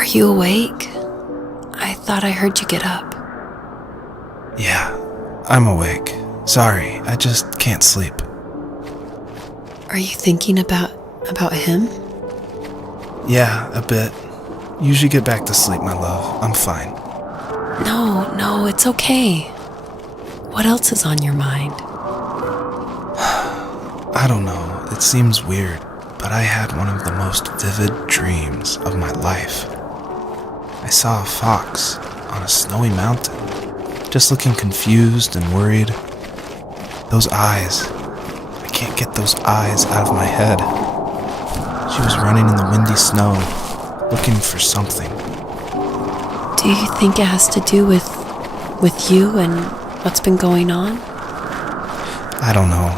Are you awake? I thought I heard you get up. Yeah, I'm awake. Sorry, I just can't sleep. Are you thinking about him? Yeah, a bit. You should get back to sleep, my love. I'm fine. No, it's okay. What else is on your mind? I don't know, it seems weird, but I had one of the most vivid dreams of my life. I saw a fox on a snowy mountain, just looking confused and worried. Those eyes, I can't get those eyes out of my head. She was running in the windy snow, looking for something. Do you think it has to do with you and what's been going on? I don't know.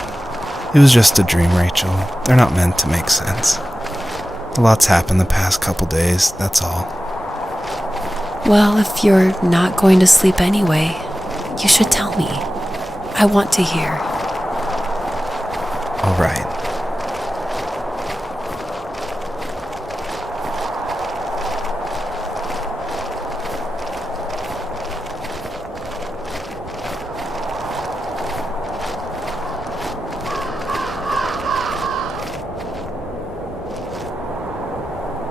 It was just a dream, Rachel. They're not meant to make sense. A lot's happened the past couple days, that's all. Well, if you're not going to sleep anyway, you should tell me. I want to hear. All right.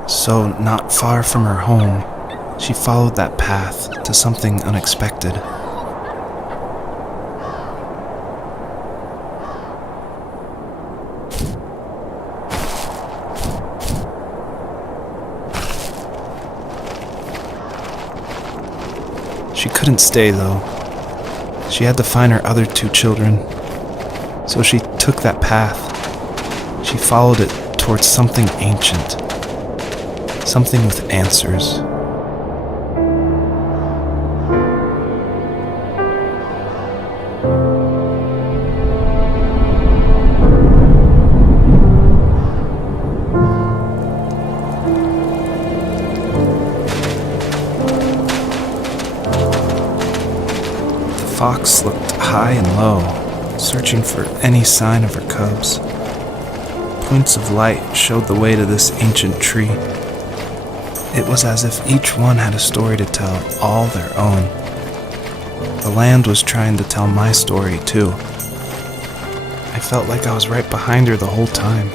So, not far from her home, she followed that path to something unexpected. She couldn't stay, though. She had to find her other 2 children. So she took that path. She followed it towards something ancient. Something with answers. The fox looked high and low, searching for any sign of her cubs. Points of light showed the way to this ancient tree. It was as if each one had a story to tell, all their own. The land was trying to tell my story, too. I felt like I was right behind her the whole time.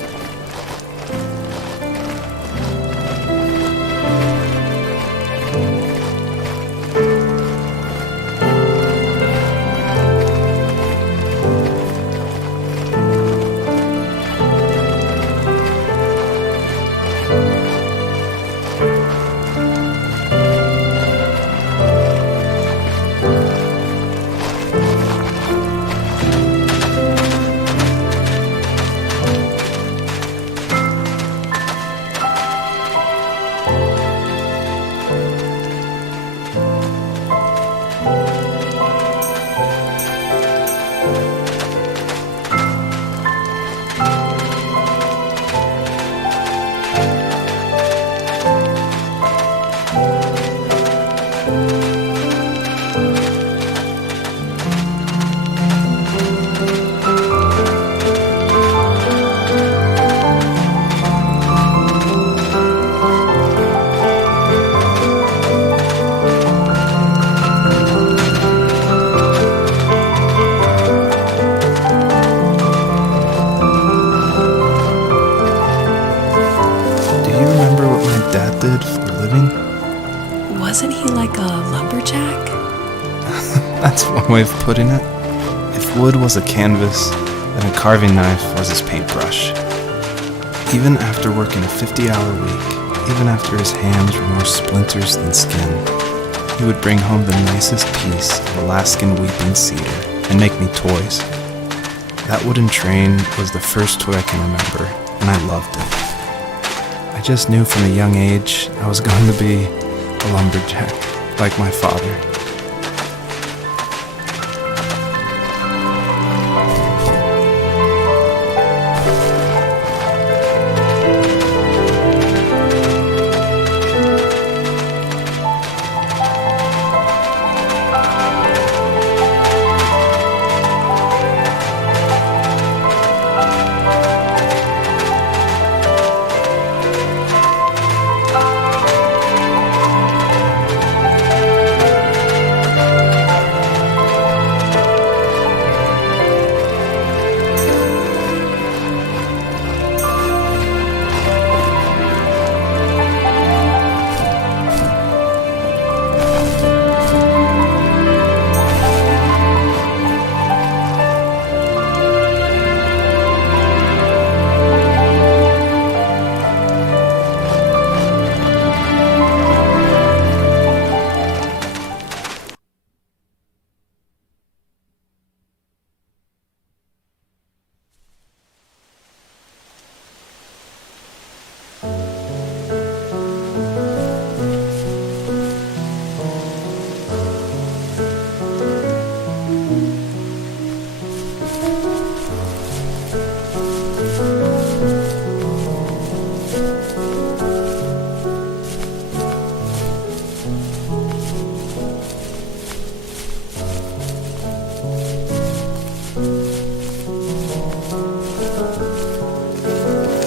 Dad did for a living? Wasn't he like a lumberjack? That's one way of putting it. If wood was a canvas, then a carving knife was his paintbrush. Even after working a 50-hour week, even after his hands were more splinters than skin, he would bring home the nicest piece of Alaskan weeping cedar and make me toys. That wooden train was the first toy I can remember, and I loved it. I just knew from a young age I was going to be a lumberjack, like my father.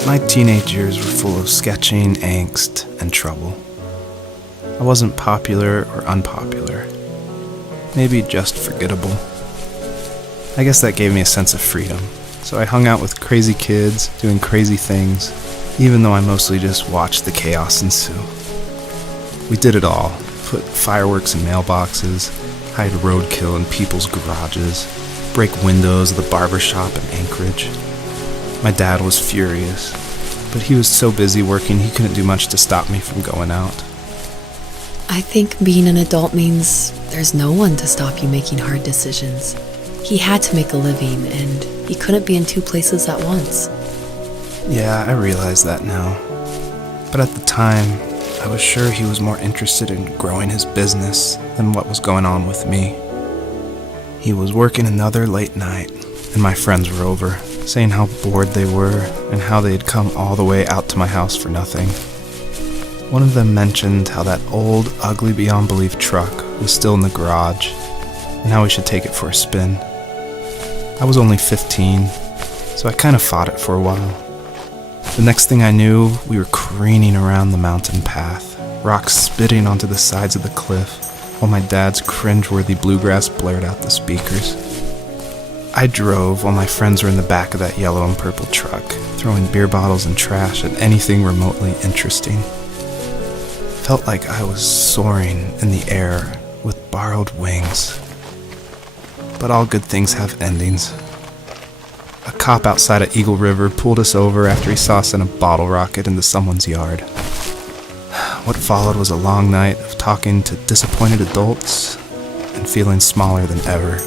My teenage years were full of sketching, angst, and trouble. I wasn't popular or unpopular. Maybe just forgettable. I guess that gave me a sense of freedom, so I hung out with crazy kids, doing crazy things, even though I mostly just watched the chaos ensue. We did it all. Put fireworks in mailboxes, hide roadkill in people's garages, break windows of the barber shop in Anchorage. My dad was furious, but he was so busy working he couldn't do much to stop me from going out. I think being an adult means there's no one to stop you making hard decisions. He had to make a living, and he couldn't be in two places at once. Yeah, I realize that now. But at the time, I was sure he was more interested in growing his business than what was going on with me. He was working another late night, and my friends were over, saying how bored they were and how they had come all the way out to my house for nothing. One of them mentioned how that old, ugly beyond belief truck was still in the garage, and how we should take it for a spin. I was only 15, so I kind of fought it for a while. The next thing I knew, we were careening around the mountain path, rocks spitting onto the sides of the cliff, while my dad's cringeworthy bluegrass blared out the speakers. I drove while my friends were in the back of that yellow and purple truck, throwing beer bottles and trash at anything remotely interesting. Felt like I was soaring in the air with borrowed wings. But all good things have endings. A cop outside of Eagle River pulled us over after he saw us in a bottle rocket into someone's yard. What followed was a long night of talking to disappointed adults and feeling smaller than ever.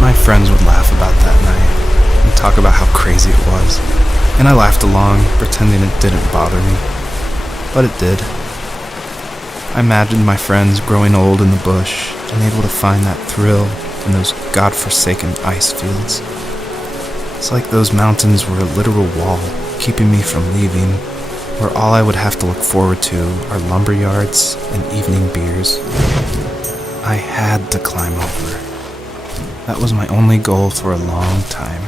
My friends would laugh about that night and talk about how crazy it was, and I laughed along, pretending it didn't bother me. But it did. I imagined my friends growing old in the bush, unable to find that thrill in those godforsaken ice fields. It's like those mountains were a literal wall, keeping me from leaving, where all I would have to look forward to are lumber yards and evening beers. I had to climb over. That was my only goal for a long time.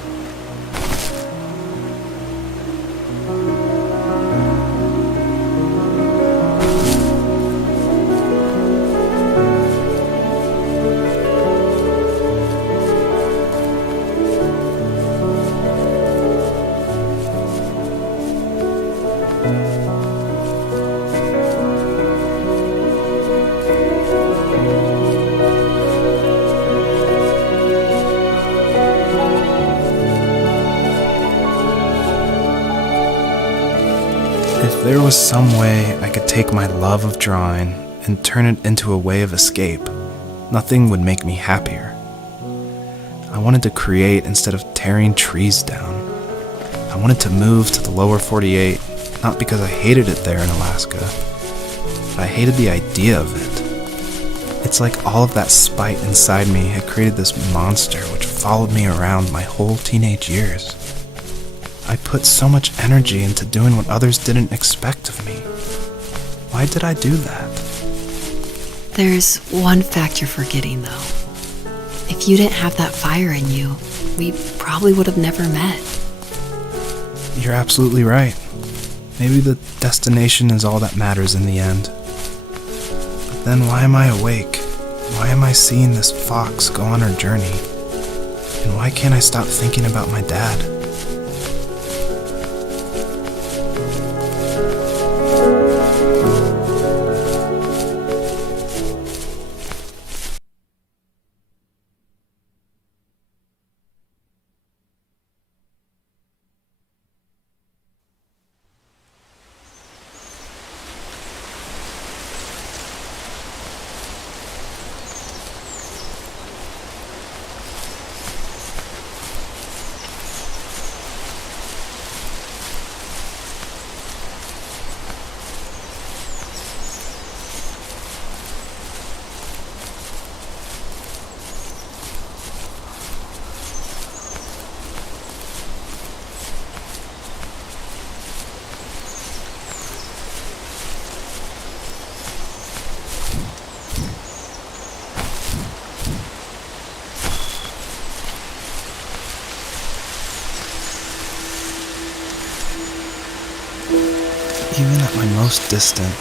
If there was some way I could take my love of drawing and turn it into a way of escape, nothing would make me happier. I wanted to create instead of tearing trees down. I wanted to move to the lower 48, not because I hated it there in Alaska, but I hated the idea of it. It's like all of that spite inside me had created this monster which followed me around my whole teenage years. I put so much energy into doing what others didn't expect of me. Why did I do that? There's one fact you're forgetting, though. If you didn't have that fire in you, we probably would have never met. You're absolutely right. Maybe the destination is all that matters in the end. But then why am I awake? Why am I seeing this fox go on her journey? And why can't I stop thinking about my dad? at my most distant,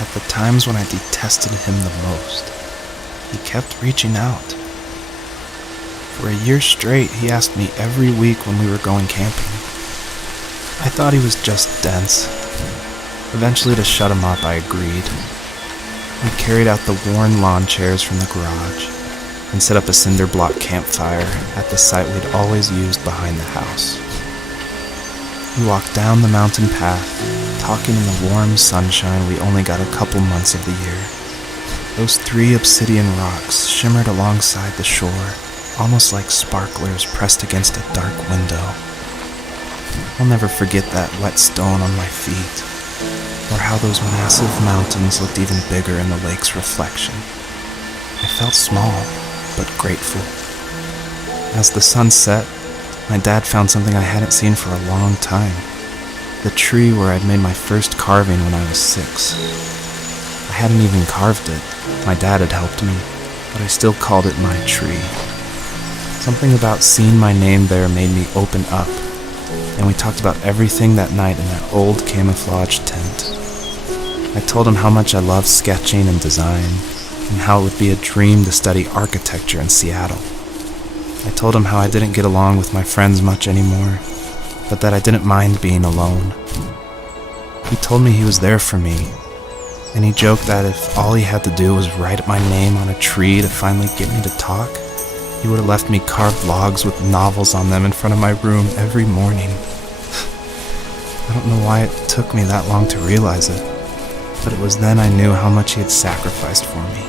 at the times when I detested him the most, he kept reaching out. For a year straight, he asked me every week when we were going camping. I thought he was just dense. Eventually, to shut him up, I agreed. We carried out the worn lawn chairs from the garage and set up a cinder block campfire at the site we'd always used behind the house. We walked down the mountain path, talking in the warm sunshine we only got a couple months of the year. Those 3 obsidian rocks shimmered alongside the shore, almost like sparklers pressed against a dark window. I'll never forget that wet stone on my feet, or how those massive mountains looked even bigger in the lake's reflection. I felt small, but grateful. As the sun set, my dad found something I hadn't seen for a long time. The tree where I'd made my first carving when I was 6. I hadn't even carved it. My dad had helped me, but I still called it my tree. Something about seeing my name there made me open up, and we talked about everything that night in that old camouflage tent. I told him how much I loved sketching and design, and how it would be a dream to study architecture in Seattle. I told him how I didn't get along with my friends much anymore, but that I didn't mind being alone. He told me he was there for me, and he joked that if all he had to do was write my name on a tree to finally get me to talk, he would have left me carved logs with novels on them in front of my room every morning. I don't know why it took me that long to realize it, but it was then I knew how much he had sacrificed for me.